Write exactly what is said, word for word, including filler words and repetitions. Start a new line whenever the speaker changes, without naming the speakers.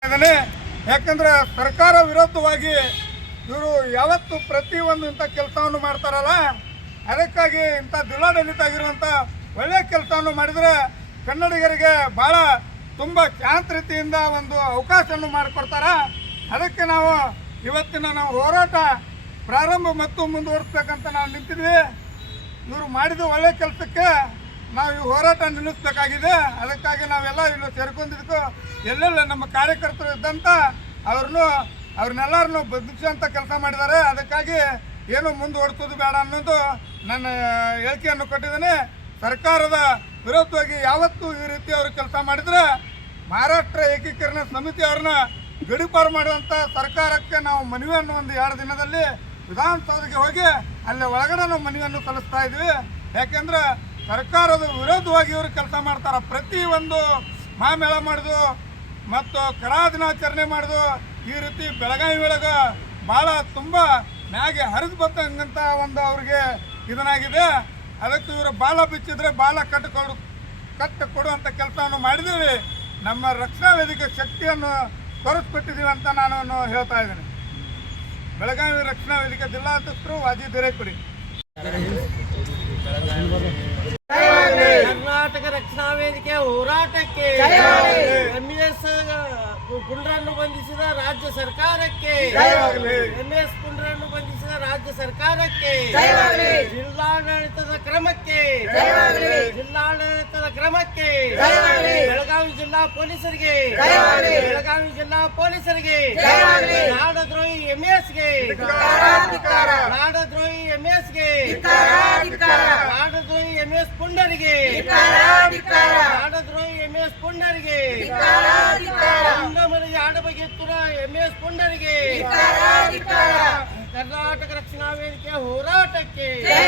ಇದ್ದಾನೆ. ಯಾಕಂದ್ರೆ ಸರ್ಕಾರ ವಿರೋಧವಾಗಿ ಇವರು ಯಾವತ್ತು ಪ್ರತಿಯೊಂದು ಇಂಥ ಕೆಲಸವನ್ನು ಮಾಡ್ತಾರಲ್ಲ, ಅದಕ್ಕಾಗಿ ಇಂಥ ಜಿಲ್ಲಾಡಳಿತ ಆಗಿರುವಂಥ ಒಳ್ಳೆಯ ಕೆಲಸವನ್ನು ಮಾಡಿದರೆ ಕನ್ನಡಿಗರಿಗೆ ಭಾಳ ತುಂಬ ಶಾಂತ ರೀತಿಯಿಂದ ಒಂದು ಅವಕಾಶವನ್ನು ಮಾಡಿಕೊಡ್ತಾರೆ. ಅದಕ್ಕೆ ನಾವು ಇವತ್ತಿನ ನಾವು ಹೋರಾಟ ಪ್ರಾರಂಭ ಮತ್ತು ಮುಂದುವರಿಸ್ಬೇಕಂತ ನಾವು ನಿಂತಿದ್ವಿ. ಇವರು ಮಾಡಿದ ಒಳ್ಳೆಯ ಕೆಲಸಕ್ಕೆ ನಾವು ಈ ಹೋರಾಟ ನಿಲ್ಲಿಸಬೇಕಾಗಿದೆ. ಅದಕ್ಕಾಗಿ ನಾವೆಲ್ಲ ಇಲ್ಲಿ ಸೇರ್ಕೊಂಡಿದ್ದಕ್ಕೂ ಎಲ್ಲೆಲ್ಲ ನಮ್ಮ ಕಾರ್ಯಕರ್ತರು ಇದ್ದಂಥ ಅವ್ರನ್ನೂ ಅವ್ರನ್ನೆಲ್ಲರನ್ನೂ ಬದುಕಿಸೋಂಥ ಕೆಲಸ ಮಾಡಿದ್ದಾರೆ. ಅದಕ್ಕಾಗಿ ಏನು ಮುಂದುವರಿಸೋದು ಬೇಡ ಅನ್ನೋದು ನನ್ನ ಹೇಳಿಕೆಯನ್ನು ಕೊಟ್ಟಿದ್ದೇನೆ. ಸರ್ಕಾರದ ವಿರೋಧವಾಗಿ ಯಾವತ್ತೂ ಈ ರೀತಿ ಅವರು ಕೆಲಸ ಮಾಡಿದರೆ ಮಹಾರಾಷ್ಟ್ರ ಏಕೀಕರಣ ಸಮಿತಿ ಅವ್ರನ್ನ ಗಡೀಪಾರು ಮಾಡುವಂಥ ಸರ್ಕಾರಕ್ಕೆ ನಾವು ಮನವಿಯನ್ನು ಒಂದು ಎರಡು ದಿನದಲ್ಲಿ ವಿಧಾನಸೌಧಕ್ಕೆ ಹೋಗಿ ಅಲ್ಲಿ ಒಳಗಡೆ ನಾವು ಮನವಿಯನ್ನು ಸಲ್ಲಿಸ್ತಾ ಇದ್ವಿ. ಯಾಕೆಂದ್ರೆ ಸರ್ಕಾರದ ವಿರೋಧವಾಗಿ ಇವರು ಕೆಲಸ ಮಾಡ್ತಾರೆ. ಪ್ರತಿ ಒಂದು ಮಹಾಮೇಳ ಮಾಡೋದು ಮತ್ತು ಕಲಾ ದಿನಾಚರಣೆ ಮಾಡೋದು ಈ ರೀತಿ ಬೆಳಗಾವಿ ಒಳಗೆ ಭಾಳ ತುಂಬ ಮ್ಯಾಗೆ ಹರಿದು ಬರ್ತಂಗಂತ ಒಂದು ಅವ್ರಿಗೆ ಇದನ್ನಾಗಿದೆ. ಅದಕ್ಕೆ ಇವರು ಬಾಲ ಬಿಚ್ಚಿದ್ರೆ ಬಾಲ ಕಟ್ಟು ಕೊಡು ಕಟ್ಟು ಕೊಡುವಂಥ ಕೆಲಸವನ್ನು ಮಾಡಿದ್ದೀವಿ. ನಮ್ಮ ರಕ್ಷಣಾ ವೇದಿಕೆ ಶಕ್ತಿಯನ್ನು ತೋರಿಸ್ಕೊಟ್ಟಿದ್ದೀವಿ ಅಂತ ನಾನು ಹೇಳ್ತಾ ಇದ್ದೇನೆ. ಬೆಳಗಾವಿ ರಕ್ಷಣಾ ವೇದಿಕೆ ಜಿಲ್ಲಾಧ್ಯಕ್ಷರು ವಾಜಿ ಹಿರೇಕೊಡಿ.
ಕರ್ನಾಟಕ ರಕ್ಷಣಾ ವೇದಿಕೆ ಹೋರಾಟಕ್ಕೆ, ಎಂಎಸ್ ಪುಂಡ್ರನ್ನು ಬಂಧಿಸಿದ ರಾಜ್ಯ ಸರ್ಕಾರಕ್ಕೆ, ಎಂಎಸ್ ಪುಂಡ್ರನ್ನು ಬಂಧಿಸಿದ ರಾಜ್ಯ ಸರ್ಕಾರಕ್ಕೆ, ಜಿಲ್ಲಾಡಳಿತದ ಕ್ರಮಕ್ಕೆ, ಜಿಲ್ಲಾಡಳಿತದ ಕ್ರಮಕ್ಕೆ, ಬೆಳಗಾವಿ ಜಿಲ್ಲಾ ಪೊಲೀಸರಿಗೆ, ಬೆಳಗಾವಿ ಜಿಲ್ಲಾ ಪೊಲೀಸರಿಗೆ, ನಾಡದ್ರೋಹಿ ಎಂಎಸ್ಗೆ, ನಾಡದ್ರೋಹಿ ಎಂಎಸ್ಗೆ, ನಾಡದ್ರೋಹಿ ಎಂಎಸ್ ಪುಂಡರಿಗೆ, ನಾಡದ್ರೋಹಿ ಎಂಎಸ್ ಪುಂಡರಿಗೆ, ಮುಂಡಮರಿಗೆ ಆಡಬಗೆತ್ತುರ ಎಂಎಸ್ ಪುಂಡರಿಗೆ, ಕರ್ನಾಟಕ ರಕ್ಷಣಾ ವೇದಿಕೆ ಹೋರಾಟಕ್ಕೆ.